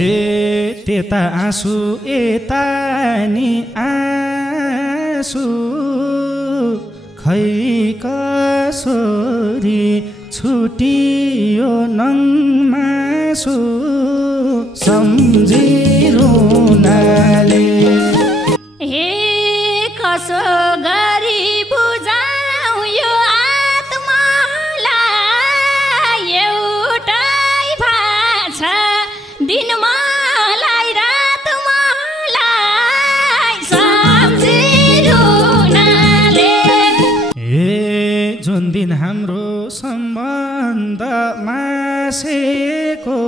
हे त्यता आँसु यता नि आँसु खै कसरी छुटियो नङमासु सम्झिरुनाले हे कसो गरी बुझाउ यो आत्मालाई एउटै भाषा दिन मलाई रात मलाई सम्झिरुनाले हे जुन दिन हाम्रो सम्बन्ध मासेको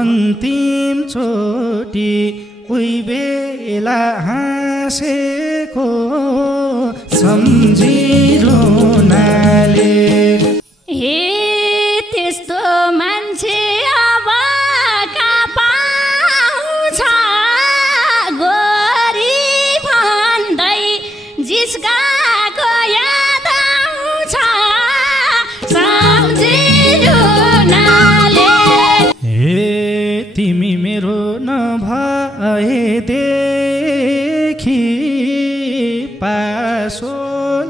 अन्तिम चोटि उही बेला हाँसेको सम्झिरुनाले हे त्यस्तो मान्छे अब कहाँ पाउँछ गोरी भन्दै जिस्काको याद आउँछ सम्झिरुनाले हे तिमी मेरो नभएदेखि पासो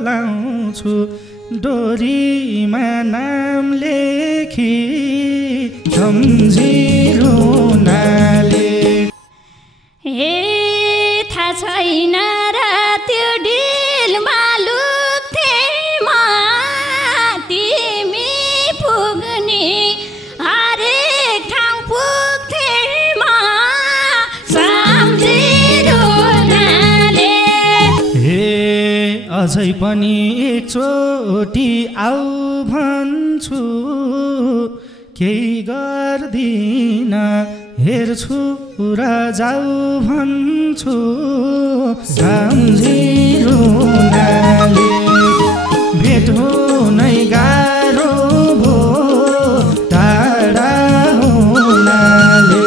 लाउँछु डोरीमा नाम लेखी सम्झिरुनाले हे थाहा छैन र त्यो डिलमा लुक्थेमा तिमी पुग्ने हरेक ठाउँ पुग्थेमा सम्झिरुनाले हे अझै पनि एकचोटि आऊ भन्छु केही गर्दिन हेर्छु र जाऊ भन्छु सम्झिरुनाले भेट हुनै गाह्रो भो टाढा हुनाले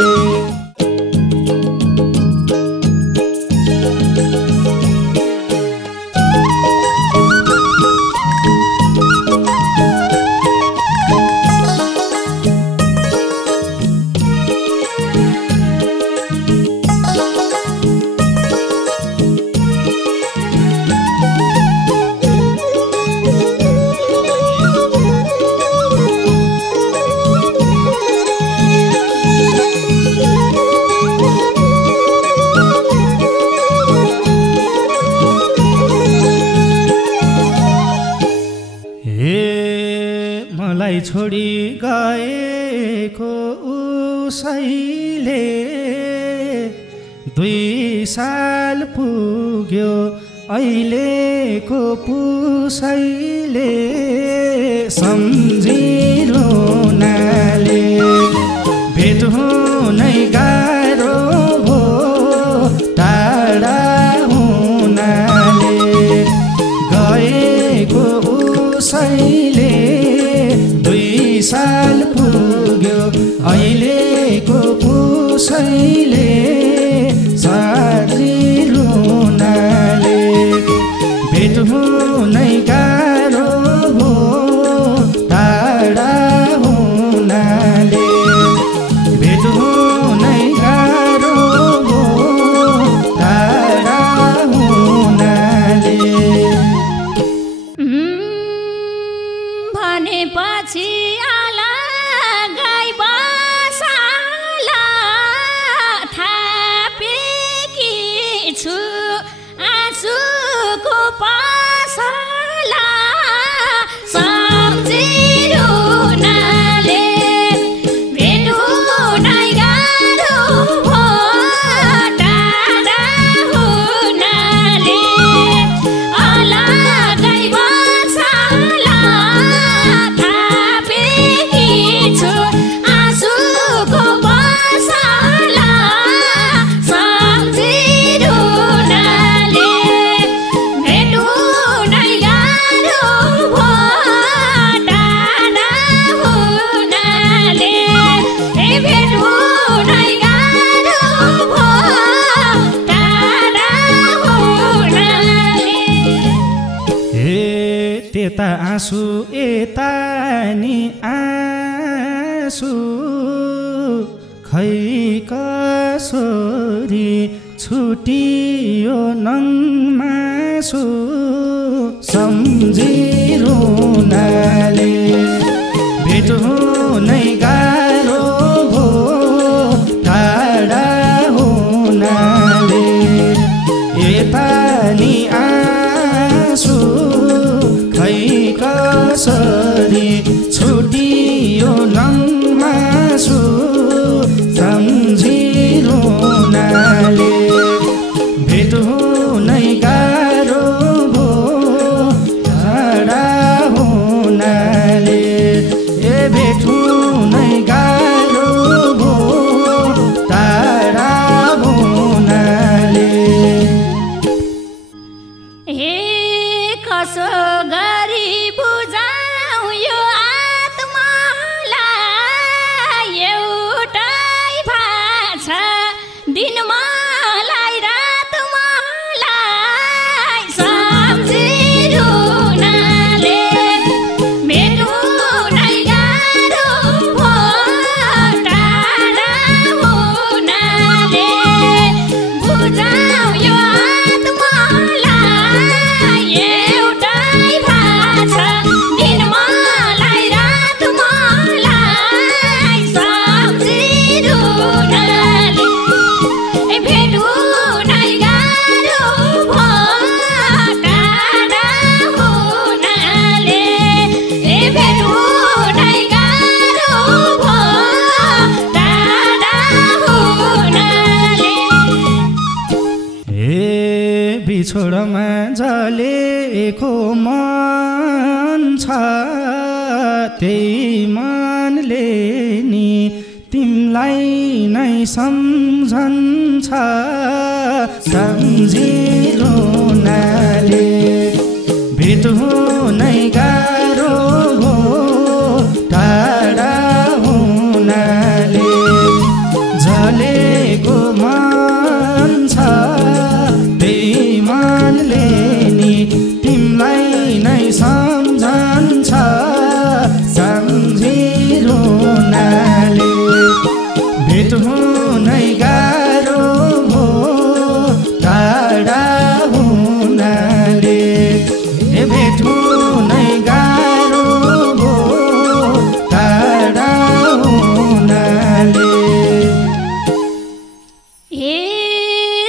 मलाई छोडी गएको उसैले 2 साल पुग्यो अहिलेको पुसैले सम्झिरुनाले भेट हुनै गाह्रो भो टाढा हुनाले गएको उसैले 2 साल पुग्यो अहिलेको पुसैले सम्झिरुनाले भेट हुनै गाह्रो भो टाढा हुनाले भेट हुनै गाह्रो भो टाढा हुनाले भनेपछि अलग्गै बसाला थापेकी छु आँसुको पसला सम्झिरुनाले भेट हुनै गाह्रो भो टाढा हुनाले अलग्गै बसाला थापेकी छु आँसुको पसला सम्झिरुनाले भेट हुनै गाह्रो भो टाढा हुनाले भेट हुनै गाह्रो भो टाढा हुनाले हे त्यता आँसु यता नि आँसु खै कसरी छुटियो नङमासु सम्झिरुनाले भेट हुनै गाह्रो भो टाढा हुनाले यतानी आँसु खै कसरी छुटियो नङमासु सम्झिरुनाले भेट हुनै गाह्रो भो टाढा हुनाले भेट हुनै गाह्रो भो टाढा हुनाले हे कसो गरी बुझाउ यो आत्मालाई एउटै भाषा दिन मलाई रात मलाई सम्झिरुनाले भेट हुनै गाह्रो भो टाढा हुनाले बुझाउ यो आत्मालाई एउटै भाषा दिन मलाई रात मलाई सम्झिरुनाले भेट हुनै गाह्रो भो टाढा हुनाले भेट हुनै गाह्रो भो टाढा हुनाले हे बिछोडमा जलेको मन छ त्यही मनले नि तिमलाई नै सम्झन्छ सम्झिरुनाले भेट हुनै गाह्रो भो टाढा हुनाले जलेको मन छ त्यही मनले नि तिमलाई नै सम्झन्छ सम्झिरुनाले भेट हुनै गाह्रो भो टाढा हुनाले भेट हुनै गाह्रो भो टाढा हुनाले हे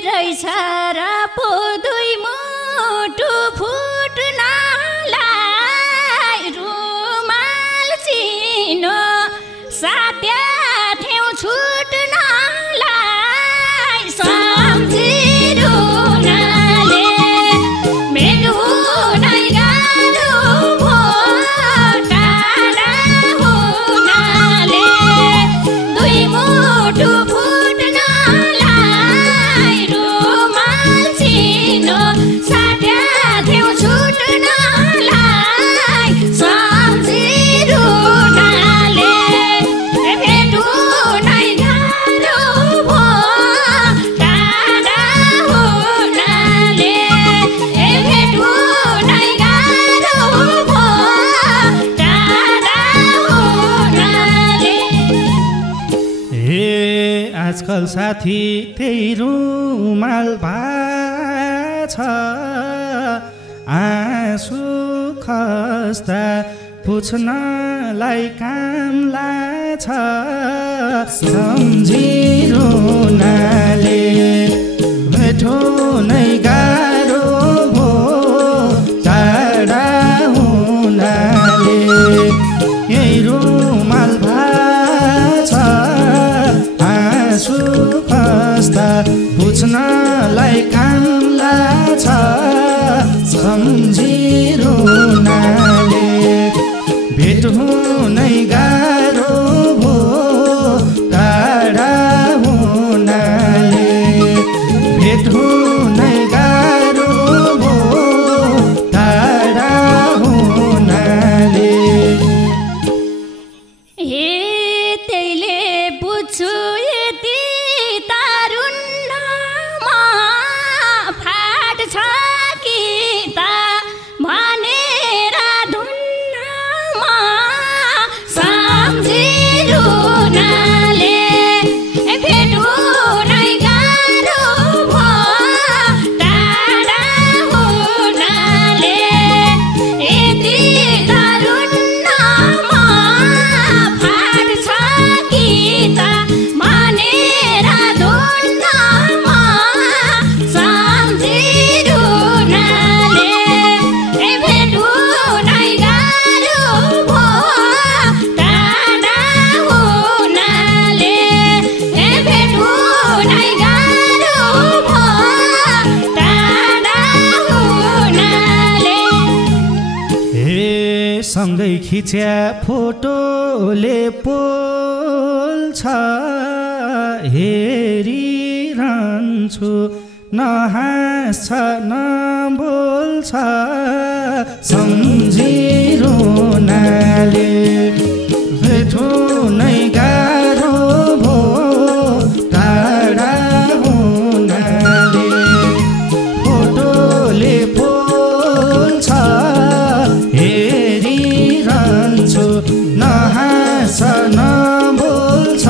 रहेछ र पो दुई मुटु फुट्नलाई रुमाल चिनो सात्या ठेउ छुट्नलाई सम्झिरुनाले भेट हुनै गाह्रो भो टाढा हुनाले दुई मुटु फुट्नलाई रुमाल चिनो साट्या ठेउ छुट्नलाई सम्झिरुनाले भेट हुनै गाह्रो भो टाढा हुनाले भेट हुनै गाह्रो भो टाढा हुनाले हे आजकल साथी त्यही रुमाल भाछ आँसु खस्दा पुछ्नलाई काम लाग्छ सम्झिरुनाले भेट हुनै गाह्रो भो टाढा हुनाले यही रुमाल भाछ आँसु खस्दा पुछ्नलाई काम लाग्छ सम्झिरुनाले भेट हुनै गाह्रो भो टाढा हुनाले भेट हुनै गाह्रो भो टाढा हुनाले हे त्यसले बुझ्छु यति तारुण्यमा सँगै खिच्या फोटोले पोल्छ हेरिरहन्छु नहाँस्छ नबोल्छ सम्झिरुनाले भेट हुनै गाह्रो भो टाढा हुनाले फोटोले पोल्छ हेरिरहन्छु नहाँस्छ नबोल्छ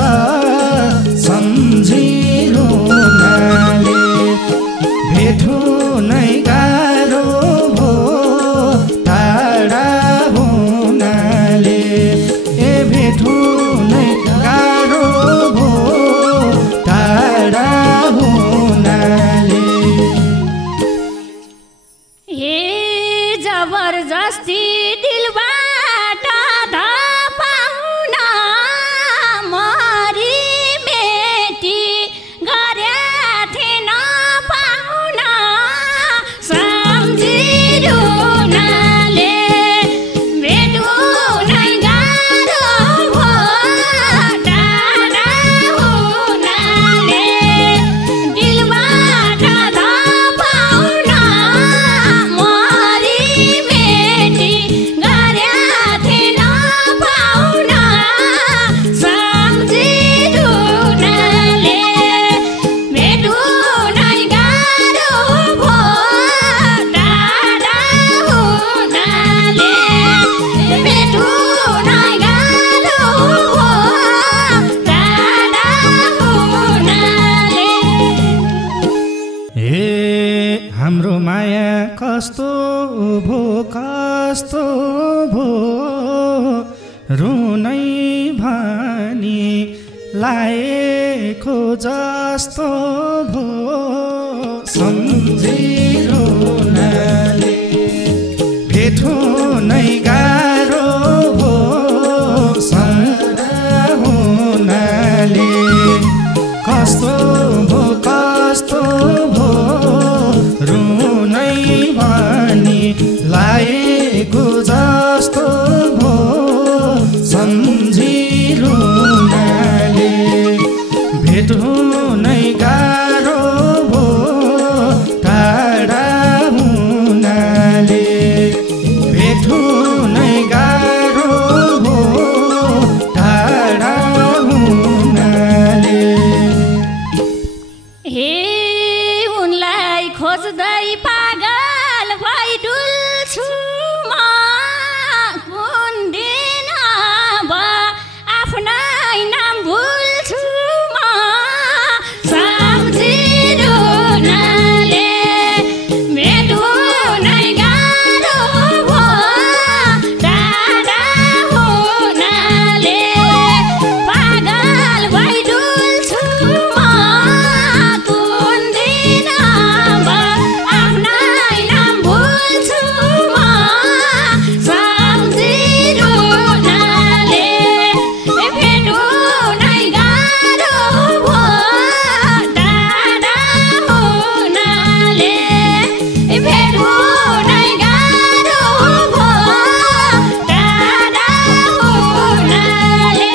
सम्झिरुनाले भेट हुनै गाह्रो भो टाढा हुनाले ए भेट हुनै गाह्रो भो टाढा हुनाले हे जबरजस्ती दिलबाट धपाउन मरी मेटी गर्याथे नपाउन सम्झिरुनाले भेट हुनै गाह्रो भो टाढा हुनाले दिलबाट धपाउन मरी मेटी गर्याथे नपाउन सम्झिरुनाले भेट हुनै गाह्रो भो टाढा हुनाले भेट हुनै गाह्रो भो टाढा हुनाले हे हाम्रो माया कस्तो भो रुनै भनी लाएको जस्तो भो सम्झिरुनाले भेट हुनै गाह्रो भो सदा हुनाले कस्तो भो रुनै भनी लाएको जस्तो भो सम्झिरुनाले भेट हुनै गाह्रो भो टाढा हुनाले भेट हुनै गाह्रो भो टाढा हुनाले हे उनलाई खोज्दै पागल भई डुल्छु म कुन दिन अब आफ्नै नाम भुल्छु म सम्झिरुनाले भेट हुनै गाह्रो भो टाढा हुनाले पागल भई डुल्छु म कुन दिन अब आफ्नै नाम भुल्छु म सम्झिरुनाले भेट हुनै गाह्रो भो टाढा हुनाले भेट हुनै गाह्रो भो टाढा हुनाले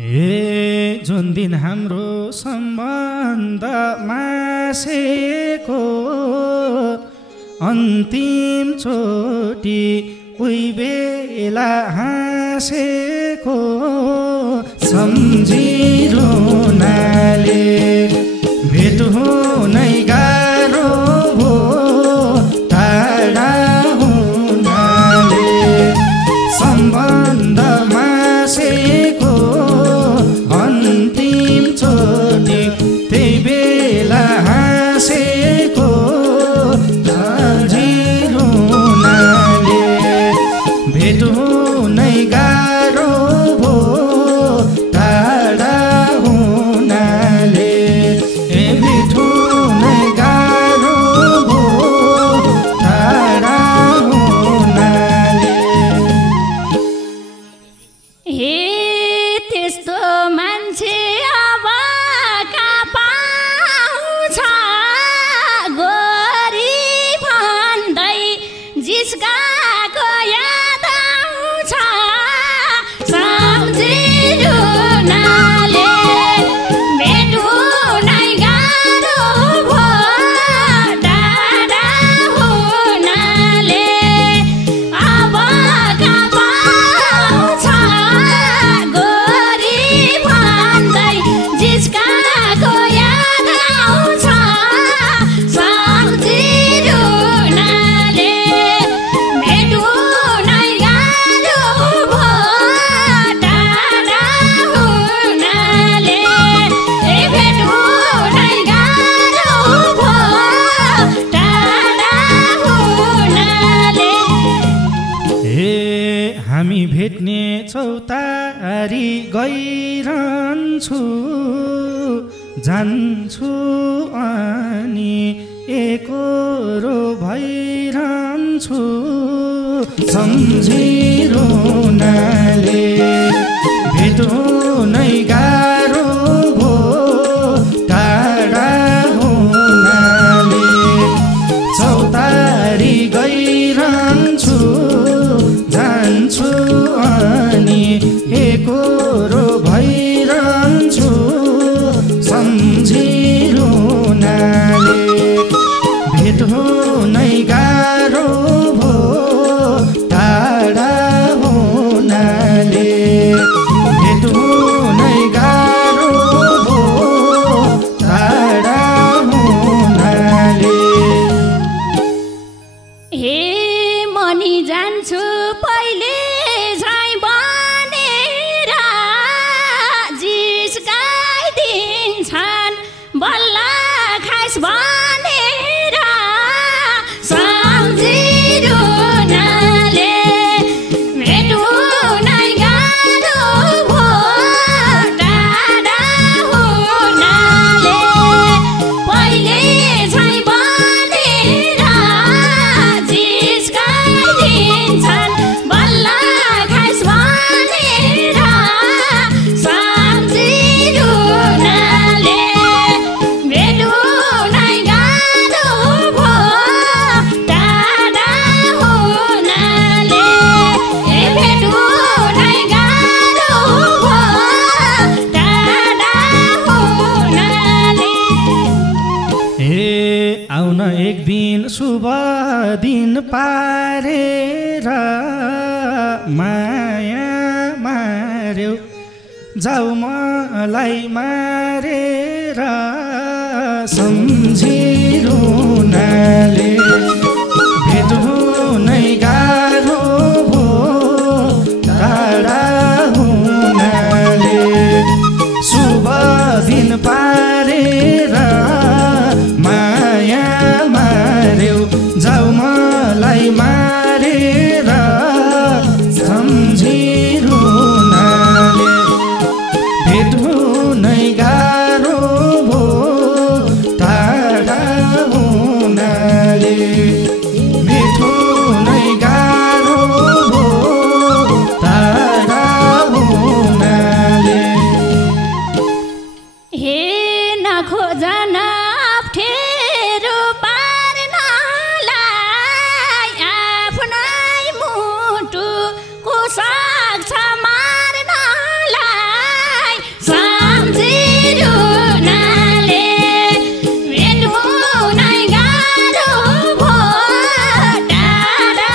ए जुन दिन हाम्रो सम्बन्ध मासेको अन्तिम चोटि उही बेला हाँसेको सम्झिरुनाले भेट हुनै गाह्रो भो टाढा हुनाले सम्बन्ध मासेको अन्तिम चोटि त्यही बेला हाँसेको सम्झिरुनाले भेट हुनै गाह्रो भो टाढा गइरहन्छु जान्छु अनि एकरो भइरहन्छु सम्झिरुनाले भेट हुनै गाह्रो भो टाढा हुनाले चौतारी गइरहन्छु जान्छु अनि एकरो भइरहन्छु सम्झिरुनाले भेट हुनै गाह्रो भो टाढा हुनाले भेट हुनै गाह्रो भो टाढा हुनाले हे मनी जान्छु पहिले झैँ बनेर जिस्काइदिन्छन् बल्ल खाइस भनेर सम्झिरुनाले भेट हुनै गाह्रो भो टाढा हुनाले पहिले झैँ बनेर जिस्काइदिन्छन् बल्ल खाइस भनेर सम्झिरुनाले भेट हुनै गाह्रो भो टाढा हुनाले भेट हुनै गाह्रो भो टाढा हुनाले हे आउन एक दिन शुभ दिन पारेर माया मार्यो जाऊ मलाई मारेर सम्झिरुनाले भेट हुनै गाह्रो भो टाढा हुनाले शुभ दिन पारेर माया मार्यो जाऊ मलाई मारेर सम्झिरुनाले भेट हुनै गाह्रो भो टाढा हुनाले भेट हुनै गाह्रो भो टाढा हुनाले हे नखोजन अप्ठ्यारो पार्नलाई आफ्नै मुटुको सक्छ मार्नलाई सम्झिरुनाले भेट हुनै गाह्रो भो टाढा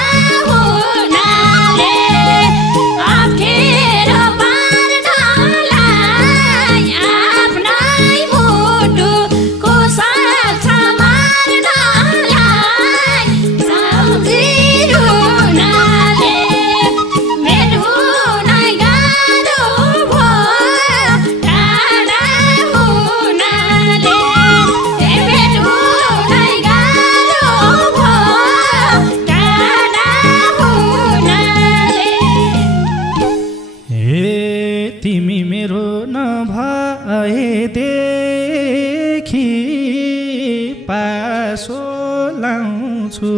हुनाले अप्ठ्यारो पार्नलाई आफ्नै मुटुको सक्छ मार्नलाई सम्झिरुनाले भेट हुनै गाह्रो भो टाढा हुनाले भेट हुनै गाह्रो भो टाढा हुनाले हे तिमी मेरो नभएदेखि पासो लाउँछु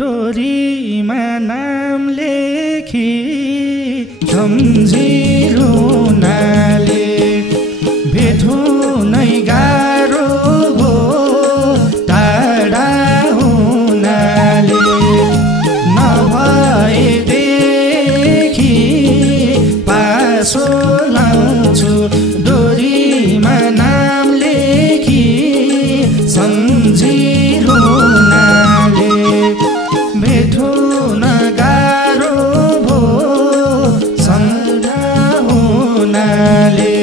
डोरीमा नाम लेखी सम्झिरुनाले भेट हुनै गाह्रो भो टाढा हुनाले नभएदेखि पासो लाउँछु डोरीमा नाम लेखी सम्झिरुनाले भेट हुन गाह्रो भो सम्झा हुनाले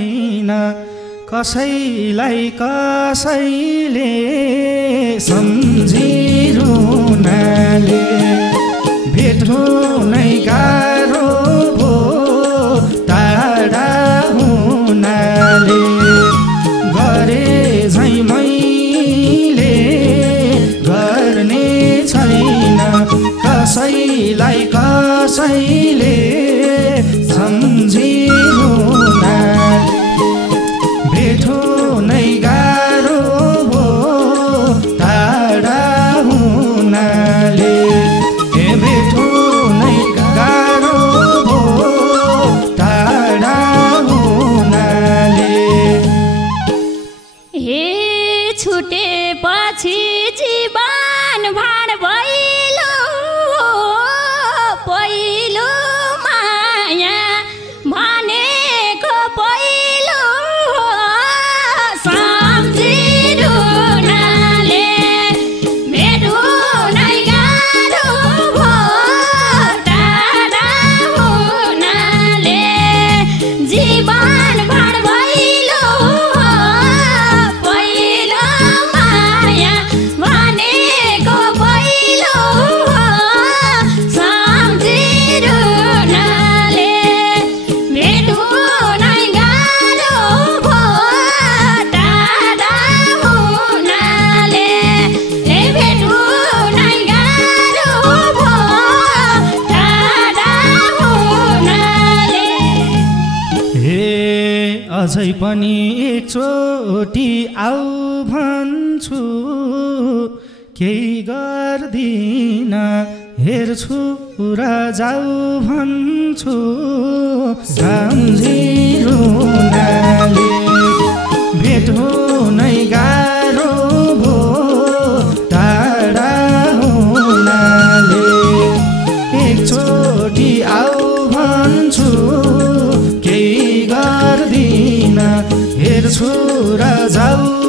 छैन कसैलाई कसैले सम्झिरुनाले भेट हुनै गाह्रो भो टाढा हुनाले गरे झै मैले गर्ने छैन कसैलाई कसैले सम्झिरुनाले भेट हुनै गाह्रो भो टाढा हुनाले भेट हुनै गाह्रो भो टाढा हुनाले हे छुटेपछि जीवन भान भइलो पहिलो माया भनेको पहिलो सम्झिरुनाले भेट हुनै गाह्रो भो टाढा हुनाले जीवन भान भइलो पहिलो माया भनेको पहिलो सम्झिरुनाले भेट हुनै गाह्रो भो टाढा हुनाले भेट हुनै गाह्रो भो टाढा हुनाले हे अझै पनि एकचोटि आऊ भन्छु केही गर्दिन हेर्छु र जाऊ भन्छु सम्झिरुनाले भेट हुनै गाह्रो भो टाढा हुनाले एकचोटि आऊ भन्छु केही गर्दिन हेर्छु र जाऊ